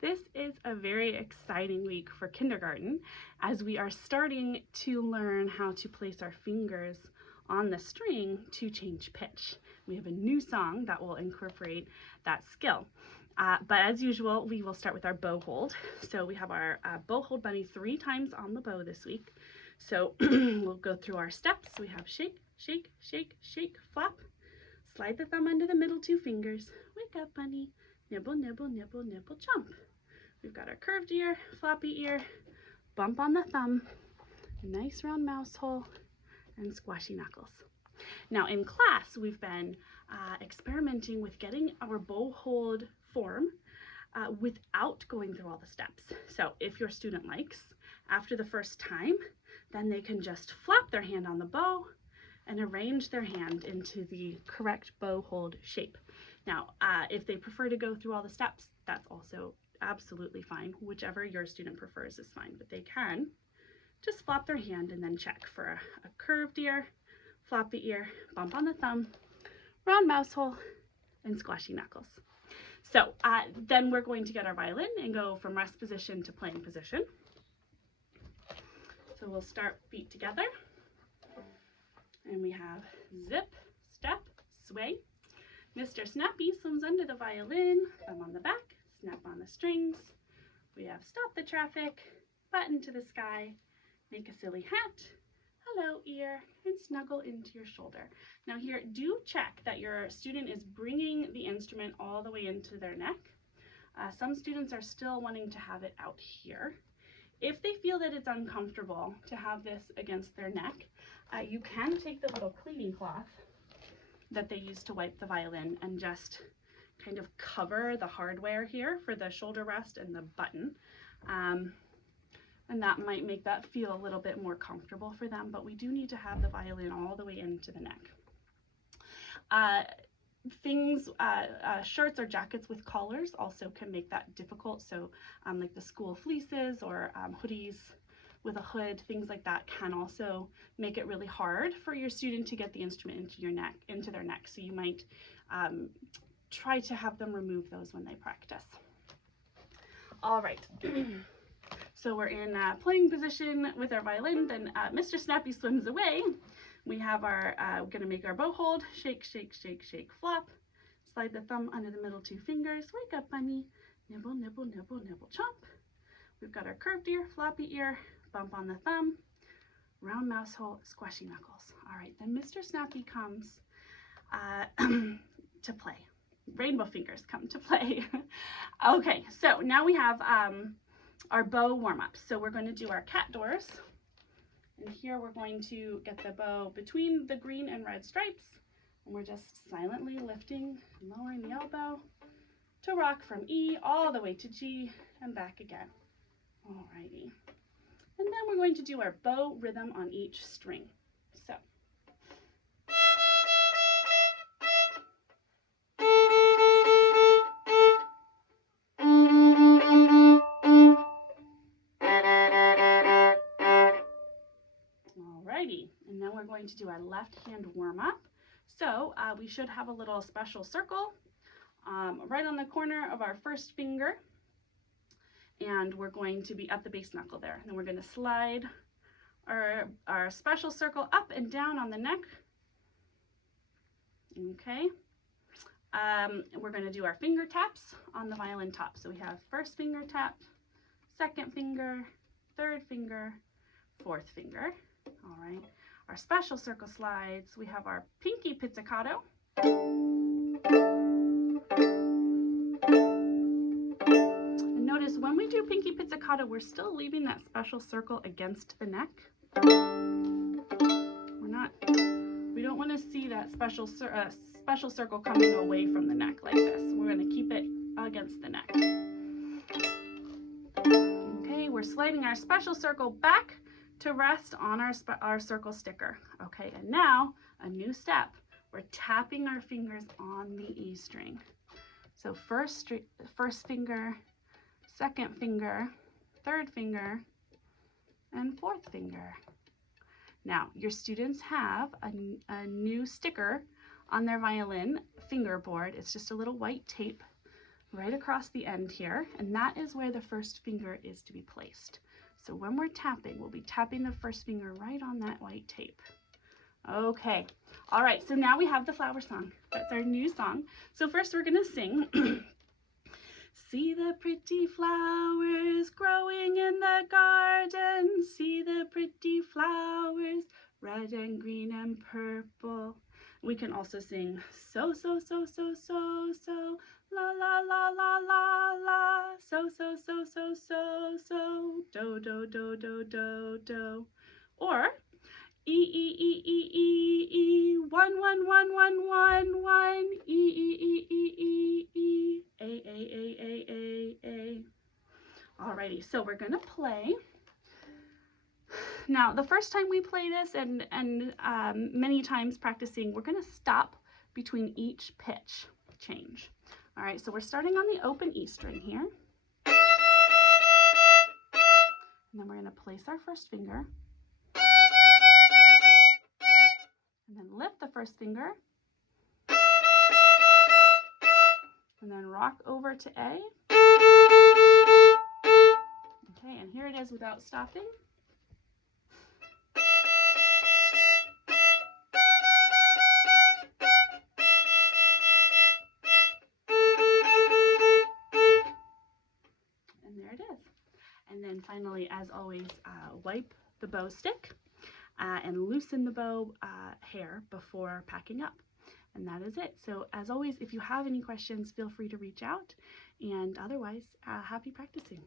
This is a very exciting week for kindergarten as we are starting to learn how to place our fingers on the string to change pitch. We have a new song that will incorporate that skill. But as usual, we will start with our bow hold. So we have our bow hold bunny 3 times on the bow this week. So we'll go through our steps. We have shake, shake, shake, shake, flap. Slide the thumb under the middle 2 fingers. Wake up, bunny. Nibble, nibble, nibble, nibble, jump. We've got our curved ear, floppy ear, bump on the thumb, a nice round mouse hole, and squashy knuckles. Now in class, we've been experimenting with getting our bow hold form without going through all the steps. So if your student likes, after the first time, then they can just flap their hand on the bow and arrange their hand into the correct bow hold shape. Now, if they prefer to go through all the steps, that's also absolutely fine. Whichever your student prefers is fine, but they can just flop their hand and then check for a curved ear, floppy ear, bump on the thumb, round mouse hole, and squashy knuckles. So then we're going to get our violin and go from rest position to playing position. So we'll start feet together. And we have zip, step, sway. Mr. Snappy swims under the violin, thumb on the back, snap on the strings. We have stop the traffic, button to the sky, make a silly hat, hello ear, and snuggle into your shoulder. Now here, do check that your student is bringing the instrument all the way into their neck. Some students are still wanting to have it out here. If they feel that it's uncomfortable to have this against their neck, you can take the little cleaning cloth that they use to wipe the violin and just kind of cover the hardware here for the shoulder rest and the button. And that might make that feel a little bit more comfortable for them, but we do need to have the violin all the way into the neck. Shirts or jackets with collars also can make that difficult. So like the school fleeces or hoodies with a hood, things like that can also make it really hard for your student to get the instrument into their neck. So you might try to have them remove those when they practice. All right. So we're in playing position with our violin, then Mr. Snappy swims away. We have our, we're gonna make our bow hold, shake, shake, shake, shake, flop. Slide the thumb under the middle 2 fingers, wake up bunny, nibble, nibble, nibble, nibble, chomp. We've got our curved ear, floppy ear, bump on the thumb, round mouse hole, squashy knuckles. All right, then Mr. Snappy comes to play. Rainbow fingers come to play. Okay, so now we have our bow warm-ups. So we're going to do our cat doors. And here we're going to get the bow between the green and red stripes. And we're just silently lifting and lowering the elbow to rock from E all the way to G and back again. Alrighty. And then we're going to do our bow rhythm on each string. So. And then we're going to do our left hand warm up. So we should have a little special circle right on the corner of our first finger. And we're going to be at the base knuckle there. And then we're going to slide our special circle up and down on the neck. Okay. We're going to do our finger taps on the violin top. So we have first finger tap, second finger, third finger, fourth finger. All right, our special circle slides, we have our pinky pizzicato. And notice when we do pinky pizzicato, we're still leaving that special circle against the neck. We don't want to see that special circle coming away from the neck like this. We're going to keep it against the neck. Okay, we're sliding our special circle back to rest on our circle sticker. Okay, and now a new step. We're tapping our fingers on the E string. So first finger, second finger, third finger, and fourth finger. Now, your students have a new sticker on their violin fingerboard. It's just a little white tape right across the end here, and that is where the first finger is to be placed. So when we're tapping, we'll be tapping the first finger right on that white tape. Okay, all right, so now we have the flower song. That's our new song. So first we're gonna sing. See the pretty flowers growing in the garden. See the pretty flowers, red and green and purple. We can also sing so, so, so, so, so, so, la, la, la, la, la, la, so, so, so, so, so, so, do, do, do, do, do, do. Or E, E, E, E, E, E, 1, 1, 1, 1, 1, 1, E, E, E, E, E, E, A, A, A, A, A, A. Alrighty, so we're gonna play. Now, the first time we play this, and many times practicing, we're gonna stop between each pitch change. All right, so we're starting on the open E string here. And then we're gonna place our first finger. And then lift the first finger. And then rock over to A. Okay, and here it is without stopping. And there it is. And then finally, as always, wipe the bow stick and loosen the bow hair before packing up. And that is it. So as always, if you have any questions, feel free to reach out. And otherwise, happy practicing.